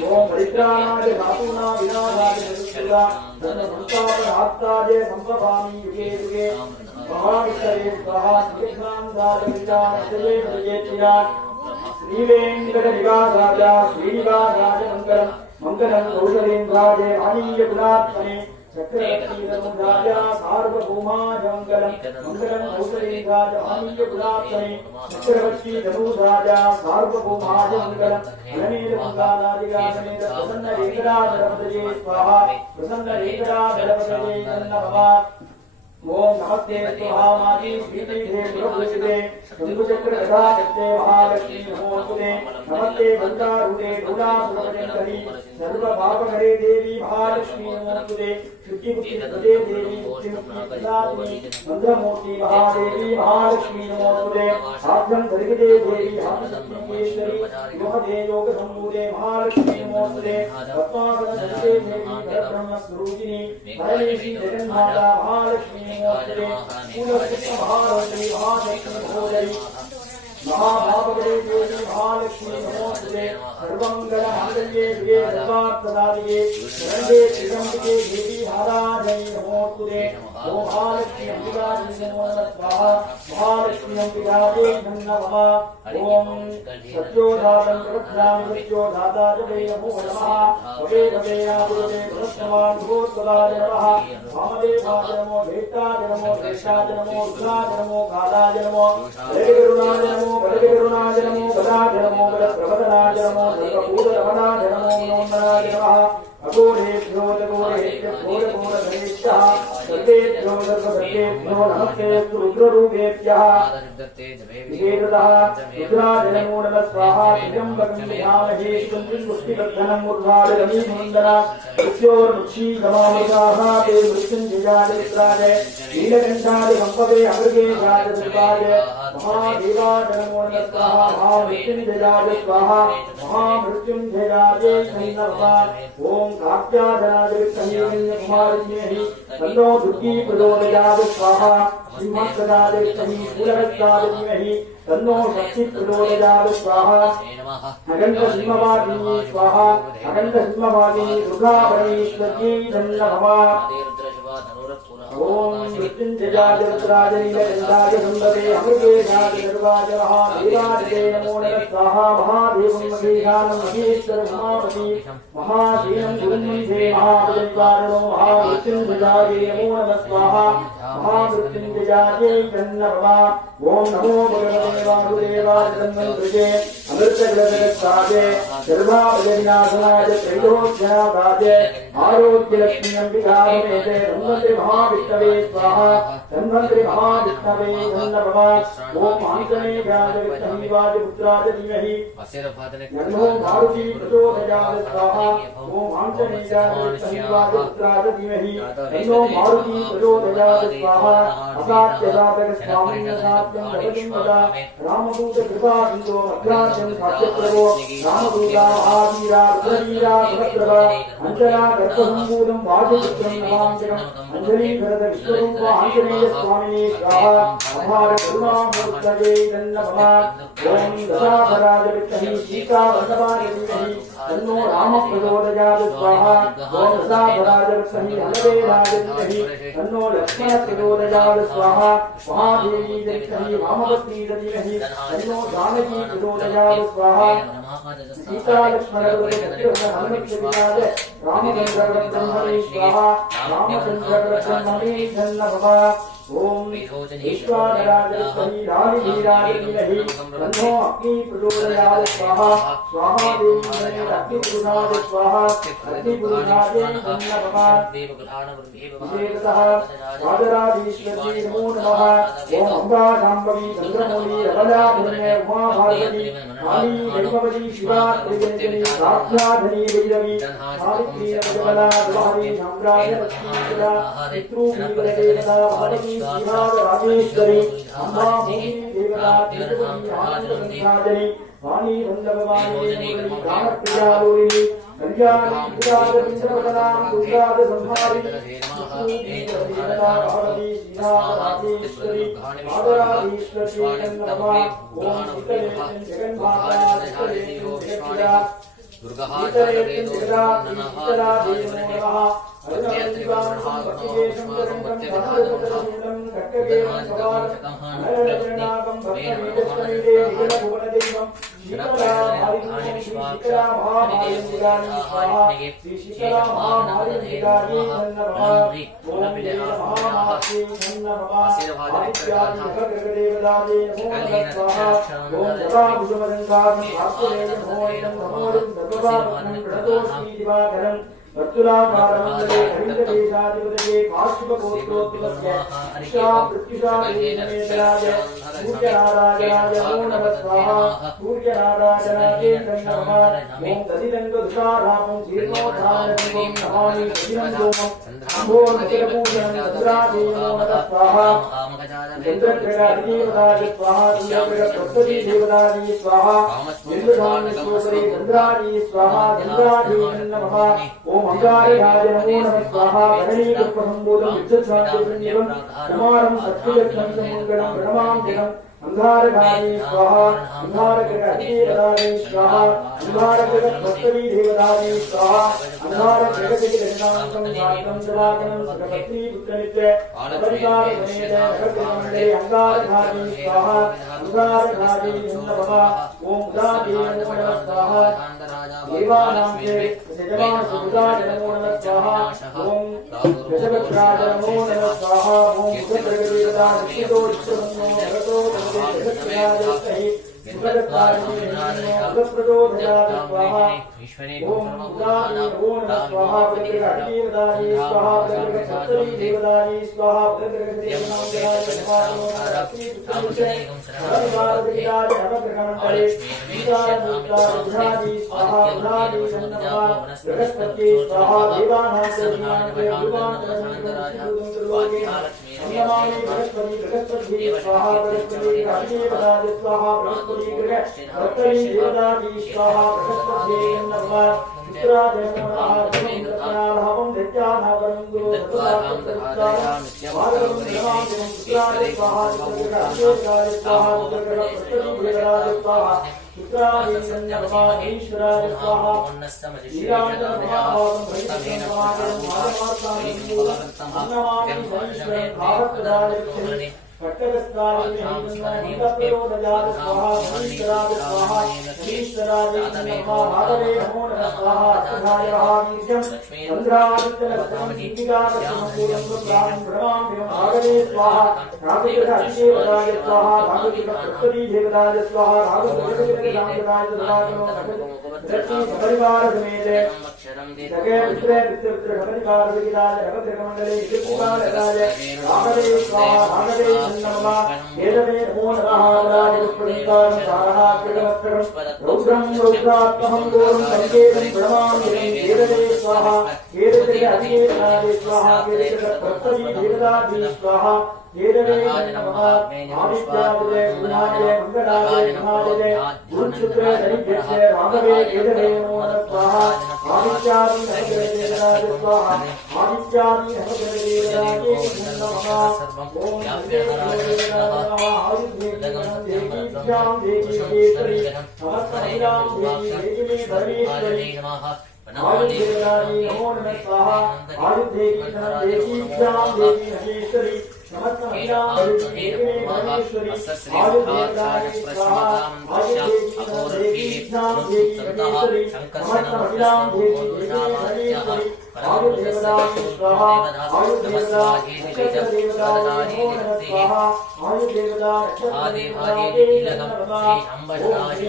ओम परित्राणाय धातूना विनाशाय निरुक्ता धर्मसंस्थापनार्थाय संभवामि युगे युगे महाविष्णवे स्वाहा श्रीकृष्णानंदाय विचारये प्रजेत्या श्रीवेंकटनिवासाय श्रीनिवासाय मंगलम मंगलम कौशलेन्द्राय आनीय गुणात्मने चक्रवर्तीधर्मराज सार्वभौमाय मंगलम मंगलम कौशलेन्द्राय आनीय गुणात्मने चक्रवर्ती धनुराज सार्वभौमाय मंगलम अनमेल मंगलादिगासमेत प्रसन्न रेखराधरपतये स्वाहा प्रसन्न रेखराधरपतये नमः। ओम नमस्ते स्वाहामादि श्रीपीठे सुरभूषिते शंभुचक्रगदाचक्रे महालक्ष्मी नमोस्तुते नमस्ते गंगारूढे गौडासुरभजङ्करी सर्वपापहरे देवी महालक्ष्मी नमोस्तुते शुद्धिमुक्तिप्रदे देवी मुक्तिमुक्तिप्रदायिनी मंत्रमूर्ति महादेवी महालक्ष्मी नमोस्तुते साध्यं धरिते देवी हास्येश्वरी योगदे योगसम्भूते महालक्ष्मी नमोस्तुते पद्मासनधरिते देवी परब्रह्मस्वरूपिणी परमेशी जगन्माता महालक्ष्मी नमोस्तुते कुलपुत्र महारत्री महालक्ष्मी भोजरी महाभावगणे देवी महालक्ष्मी नमोस्तुते सर्वमंगलमांगल्ये शिवे सर्वार्थसाधिके शरण्ये त्र्यंबके देवी नारायणी नमोस्तुते ओम महालक्ष्मी अंबिकायै नमो नमः स्वाहा महालक्ष्मी अंबिकायै नमः ओम सत्योजातं प्रवक्ष्यामि सत्योजाताय नमो नमः भवे भवे आदिते प्रसन्नवान् भूतवाय नमः वामदेवाय नमो भेष्टाय नमो श्रेष्ठाय नमो रुद्राय नमो कालाय नमो हरिकरुणाय नमो बलविकरुणाय नमो गदाय नमो बलप्रवदनाय नमो सर्वभूतरमणाय नमो नमोन्मनाय नमः अघोरेभ्यो जघोरेभ्यो घोरघोरधरेभ्यः सर्वेभ्यो सर्वसर्वेभ्यो नमस्ते रुद्ररूपेभ्यः विशेषतः रुद्राय नमो नमः स्वाहा त्र्यम्बकं यजामहे पुष्टिवर्धनम् उर्वारुकमीमुन्दना मृत्योर्मुक्षीगमामृताः ते मृत्युञ्जयाय रुद्राय नीलकण्ठाय सम्भवे अमृगे जाय दुर्गाय महादेवाय नमो नमः स्वाहा महामृत्युञ्जयाय स्वाहा महामृत्युञ्जयाय नमः। ओम कात्यायनाय विद्महे कुमारिण्यहि तन्नो दुर्गी प्रचोदयात् स्वाहा सिंहस्कराय विद्महे कुलहस्ताय धीमहि तन्नो शक्ति प्रचोदयात् स्वाहा अगण्डसिंहवादिनी स्वाहा अगण्डसिंहवादिनी दुर्गापरमेश्वर्यै नमः। ओम मृत्युंजयाय रुद्राय नीलकण्ठाय संभवे अमृगे जाय सर्वाय महादेवाय नमो नमः स्वाहा महादेवं महेशानं महेश्वरं महापति महादेवं गुरुमन्त्रे महादेवाय नमो महामृत्युंजयाय नमो नमः स्वाहा महामृत्युंजयाय नमः। ओम नमो भगवते वासुदेवाय तन्मन्त्रये अमृतग्रहस्ताय सर्वाभयविनाशनाय त्रैलोक्यनाथाय आरोग्यलक्ष्मी अंबिकामेते धन्वन्त्रि महाविष्णवे स्वाहा धन्वन्त्रि महाविष्णवे नमः। ओम आंजनेय विष्णुवाय पुत्राय धीमहि नमो मारुति प्रचोदयात् स्वाहा ओम आंजनेय विष्णुवाय पुत्राय धीमहि नमो मारुति प्रचोदयात् स्वाहा असाध्यसाधक स्वामी साध्यं जगतिं वदा रामदूत कृपा सिन्धो अग्राज्यं साध्यप्रभो रामदूता आवीरा रुद्रवीरा सुभद्रवा अंजना गर्भसम्भूतं वाजुपुत्रं नमाम्यहम् अंजलीभरत विश्वरूप आंजनेय स्वामिने स्वाहा अपार करुणामूर्तये नमः। ओम दशाधराय विद्महे सीतावल्लभाय धीमहि तन्नो राम प्रचोदयात् स्वाहा ओम दशाधराय विद्महे हनुमेनाय धीमहि तन्नो लक्ष्मण प्रचोदयात् स्वाहा महादेवी विद्महे वामवती धीमहि तन्नो जानकी प्रचोदयात् स्वाहा सीता लक्ष्मण हनुमत्याय रामचंद्र ब्रह्मणे स्वाहा रामचंद्र ब्रह्मणे नमः। ओम ईश्वराय विद्महे रामवीराय धीमहि तन्नो अग्नि प्रचोदयात् स्वाहा स्वाहा देवी अग्निपुरुषाय स्वाहा अग्निपुरुषाय नमः। विशेषतः राजराजेश्वरी नमो नमः। ओम अम्बा शाम्भवी चन्द्रमौली रमलाधन्य उमा भारती काली वैभवती शिवा त्रिजननी साध्याधनी वैरवी सावित्री नवजबला दुलारी साम्राज्य लक्ष्मी सदा पितृभूमिवरे देवता भवती श्रीनाथ राजेश्वरी अम्बा भूमि देवता त्रिपुरी आनन्दसंख्याजनी वाणी वल्लभवाणी गानप्रिया लोलिनी कल्याणी पुराद इंद्रवदनां दुर्गाद संहारिणी वर्तुलाकारमण्डले हरितदेशाधिपतये काश्यपगोत्रोद्भवस्य प्रत्युषादेशमेतराय सूर्यनारायणाय नमो नमः स्वाहा सूर्यनारायणाय नमः ओम दधिरङ्गदुषारामं जीर्णोद्धारकं नमामि दधिरङ्गोमं अम्भोर्नतिरपूजनं चन्द्रादेयो नमः स्वाहा चन्द्रग्रहादिदेवताय स्वाहा चन्द्रग्रहप्रत्यदिदेवताय स्वाहा चन्द्रधामेश्वरे चन्द्राय स्वाहा चन्द्रादेयो नमः ओम अंगारकाय नमो नमः स्वाहा गणनीकृतसम्बोधं विद्युत्शान्तिप्रणीतं प्रमाणं सत्ययत्नं समङ्गलं प्रणमां जगम् अंगारकाय स्वाहा अंगारग्रहादिदेवताय स्वाहा अंगारग्रहप्रत्यदिदेवताय स्वाहा अंगारग्रहजगन्नाथं साधनं जवाकनं सकपत्नी पुत्रनित्य अपरिवारसमेत नगरमण्डले अंगारकाय स्वाहा अंगारकाय नमः ओम उदादेव नमो नमः स्वाहा देवानां च यजमान सुदाय नमो नमः स्वाहा ओम दशवक्त्राय नमो नमः स्वाहा ओम सुप्रगदेवता नित्यो विश्वसन्नो भगतो जगत्प्रयाजस्तहि सुप्रदत्ताय स्वाहा ओम उदाय नमो नमः स्वाहा प्रगदेवताय स्वाहा प्रगदेवताय स्वाहा प्रगदेवताय स्वाहा बृहस्पति स्वाहा देवानां नमामि बृहस्पति बृहस्पति स्वाहा बृहस्पति देवताय स्वाहा बृहस्पति बृहस्पति देवताय स्वाहा बृहस्पति नमः चित्राय नमः जन्मनाहं नित्यानावरं गुरु सदातं सत्तारं मार्गं नमामि चित्राय स्वाहा चित्राय स्वाहा चित्राय स्वाहा चित्राय नमः ईश्वराय स्वाहा ईराय नमः भैरवाय नमामि ईश्वराय भावप्रदाय कट्टगस्ताय नमः स्वाहा ईश्वराय स्वाहा ईश्वराय नमः भागवे नमो नमः स्वाहा अष्टाय महावीर्यं चन्द्रादित्यलक्ष्मं दीपिकासमूलं प्राणं प्रणमामि भागवे स्वाहा राघवेन्द्राय स्वाहा राघवेन्द्रप्रतिदेवताय स्वाहा राघवेन्द्रप्रतिदेवताय परिवार समेत जगे पुत्रे पुत्र परिवार विदाय रघुमंडले विद्युत्कालकाय राघवे स्वाहा राघवे नमः वेदवे नमो नमः राज पुष्पनिकां सारहा कृतमस्तकं रुद्रं रुद्रात्महं गोरं संकेतं प्रणमामि वेदवे स्वाहा वेदवे अधिदेवताय स्वाहा वेदवे प्रत्यदिदेवताय स्वाहा वेदवे नमः आदित्याय गुणाय मंगलाय महाजय गुरुशुक्र दरिद्रस्य राघवे वेदवे नमो नमः स्वाहा आदित्यादि नवग्रहदेवताय स्वाहा आदित्यादि नवग्रहदेवताय नमः ओम आदित्यां देवी केशरी नमस्कारां देवी धर्मेश्वरी आदित्यादि नमो नमः स्वाहा आदित्यां देवी नगेश्वरी नमस्कारां देवी धर्मेश्वरी आदित्याय स्वाहा आदित्यां देवी नगेश्वरी नमस्कारां देवी धर्मेश्वरी आदित्याय स्वाहा आदित्याय नमो नमः स्वाहा आदित्याय आदिभागे नीलकं श्री अंबराज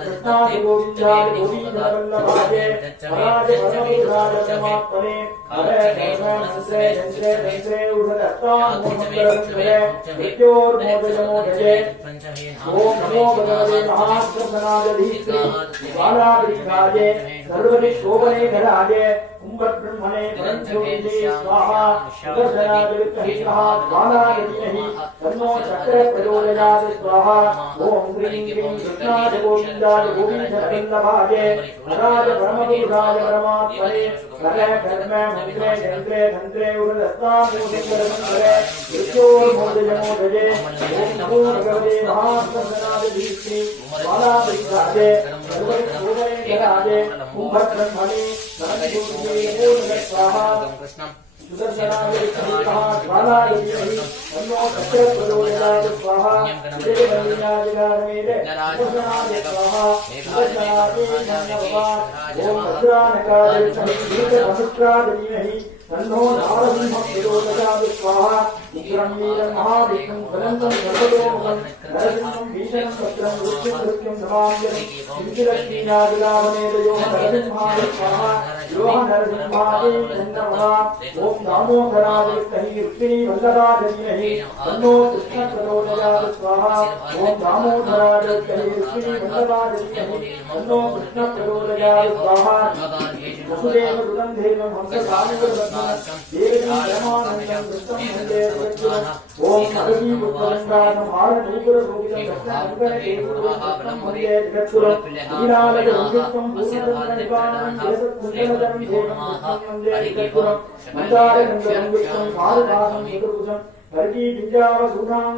कृष्णाय गोविंदाय गोविंदवल्लभाय राज परमपुराणपरमात्मने हरे कृष्णस्य जन्त्रे उषदस्तां मोहकरस्मरे मृत्योर्मोदजमोदये ओम नमो भगवते महाप्रसन्नाय धीश्री बालाधीराय सर्वनिशोभने धराय कुंभब्रह्मणे परञ्ज्योतिषे स्वाहा सुदर्शनाय विद्महे ज्वालाय धीमहि तन्नो चक्रः प्रचोदयात् स्वाहा ॐ ह्रीं क्लीं कृष्णाय गोविन्दाय गोविन्दवल्लभाय नराय परमपुरुषाय परमात्मने नरे धर्मे मन्त्रे यन्त्रे तन्त्रे उरदस्तामूर्तिकरमन्त्रे मृत्योर्मोदजमोदजे ॐ नमो भगवते महासंसनाय धीष्णे ज्वालावृक्षाय सर्वोपरिकराय कुम्भब्रह्मणे परञ्ज्योतिषे स्वाहा सुदर्शनाय विद्महे ज्वालाय धीमहि तन्नो चक्रः प्रचोदयात् स्वाहा विजयवल्ल्याय गारमेरे सुदर्शनाय स्वाहा सुदर्शनाय धन्यवाद ॐ वज्रानकाय विद्महे धीमहि तन्नो नारसिंहः प्रचोदयात् स्वाहा उग्रं वीरं महाविष्णुं ज्वलन्तं सर्वतोमुखं नरसिंहं भीषणं भद्रं मृत्युं नमाम्यहम् इंद्रलक्ष्मीनादिलाभनेदयोः नरसिंहाय स्वाहा योः नरसिंहाय धन्यवाद ॐ दामोदराय विद्महे रुक्मिणीवल्लभाय धीमहि तन्नो कृष्णः प्रचोदयात् स्वाहा ॐ दामोदराय विद्महे रुक्मिणीवल्लभाय धीमहि तन्नो कृष्णः प्रचोदयात् स्वाहा वसुदेवसुतं देवं हंसभानुवल्लभं देवकीं परमानन्दं कृष्णं वन्दे जगद्गुरुम् ॐ भगवतीपुत्रलिङ्गानं हारनीकुरशोभितं कृष्णं वन्दे जगद्गुरुम् लीलालयरञ्जितं पूर्णचन्द्रनिपानं केशकुण्डलधरं देवं कृष्णं वन्दे जगद्गुरुम् मन्दारगन्धरं विष्णुं मारुतानं चतुर्भुजं वर्गीबिञ्जावसूनां